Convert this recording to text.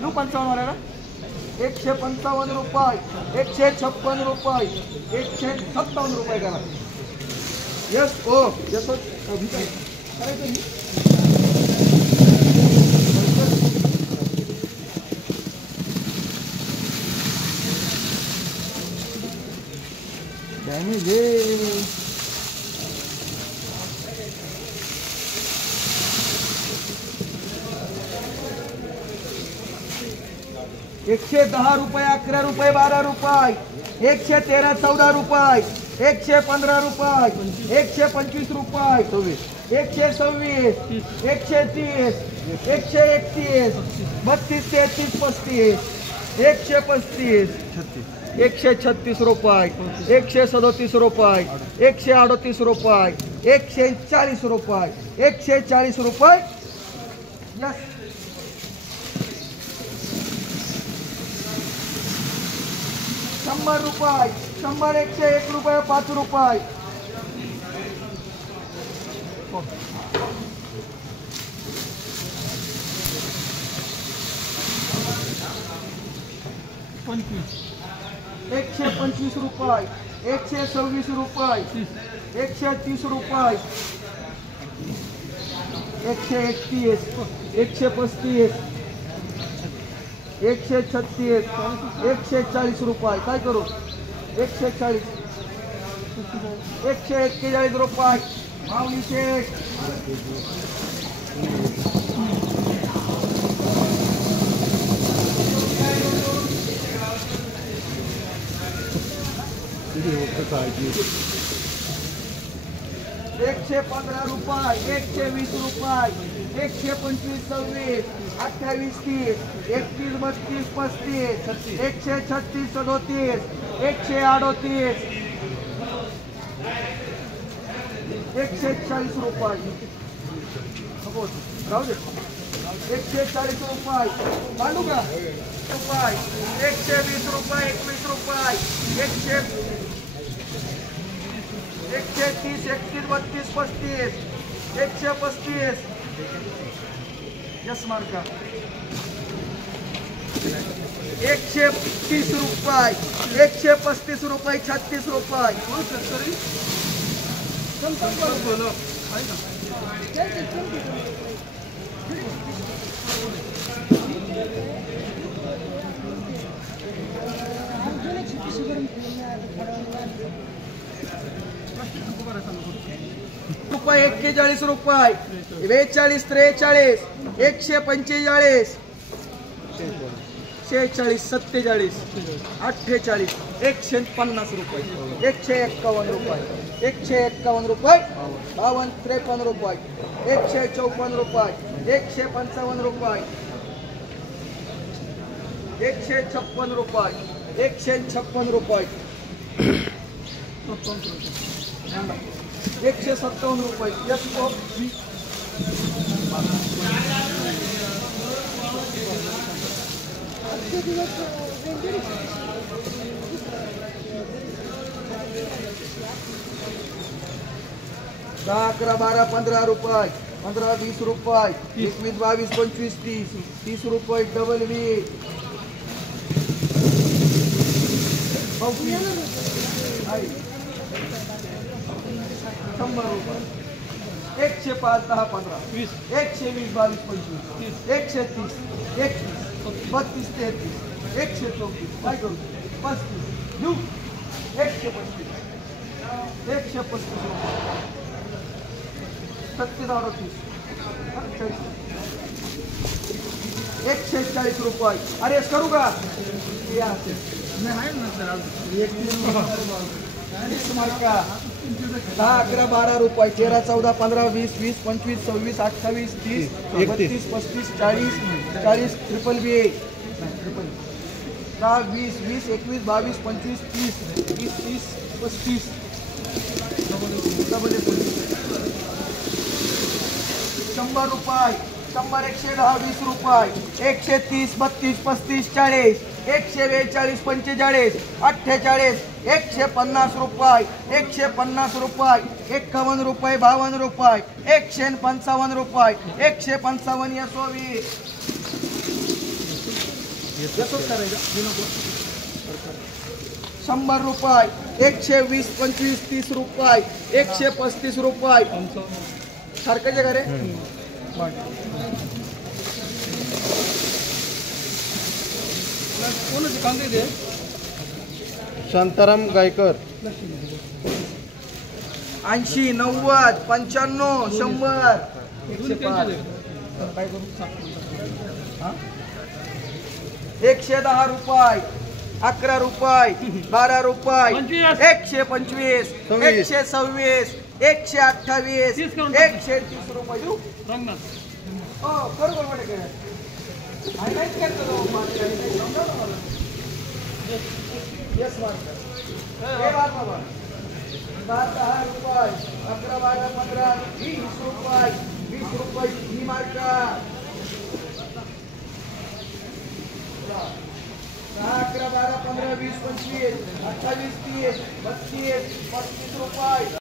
देऊ 55 वाल्याला 155 रुपये 156 रुपये 157 रुपये करा यस ओ यस डॅमेज आहे 110 रुपये 11 रुपये 12 रुपये 113 14 रुपये 115 रुपये 125 रुपये 126 130 131 32 33 35 135 136 रुपये 137 रुपये 138 रुपये 140 रुपये 140 रुपये यस 100 रुपये 100 101 रुपये 5 रुपये 125 रुपये 126 रुपये 130 रुपये 131 135 136 140 रुपये काय करू 140 141 रुपये माऊलीचे 115 रुपये 120 रुपये 125 26 28 30 31 32 35 136 37 138 140 रुपये राहू दे 140 रुपये मांडू का रुपये 120 रुपये 21 रुपये 130 31 32 35 135 यस मार्का 130 रुपये 135 रुपये 36 रुपये रुपये 41 रुपये 42 43 145 46 47 48 150 रुपये 151 रुपये 151 रुपये 52 53 रुपये 154 रुपये 155 रुपये 156 रुपये 156 रुपये 157 रुपये यस दहा 11 12 15 रुपये 15 20 रुपये 21 22 25 30 30 रुपये डबल वी 100 रुपये 105 10 15 20 120 22 25 130 31 32 33 134 काय करू 35 देऊ 135 135 37 140 रुपये अरे करू का मार्का 10 11 12 रुपये 13 14 15 20 20 25 26 28 30 32 35 40 40 ट्रिपल बी 10 20 20 21 22 25 30 30 30 35 100 रुपये 100 110 20 रुपये 130 32 35 40 142 45 48 150 रुपये 150 रुपये 51 रुपये 52 रुपये 155 रुपये 155 या 24 येतोच करायचं 100 रुपये 120 25 30 रुपये 135 रुपये सारखं जे का रे कोणाचे कांदे दे शांताराम गायकर 80 90 95 100 105 काय करू 110 रुपये 11 रुपये 12 रुपये 125 126 128 130 रुपये देऊ हो बरोबर वाटत आणि नाहीच करतो येस बाबा 10 रुपये 11 12 15 20 रुपये 20 रुपये ही मार्का 11 12 15 20 25 28 30 32 35 रुपये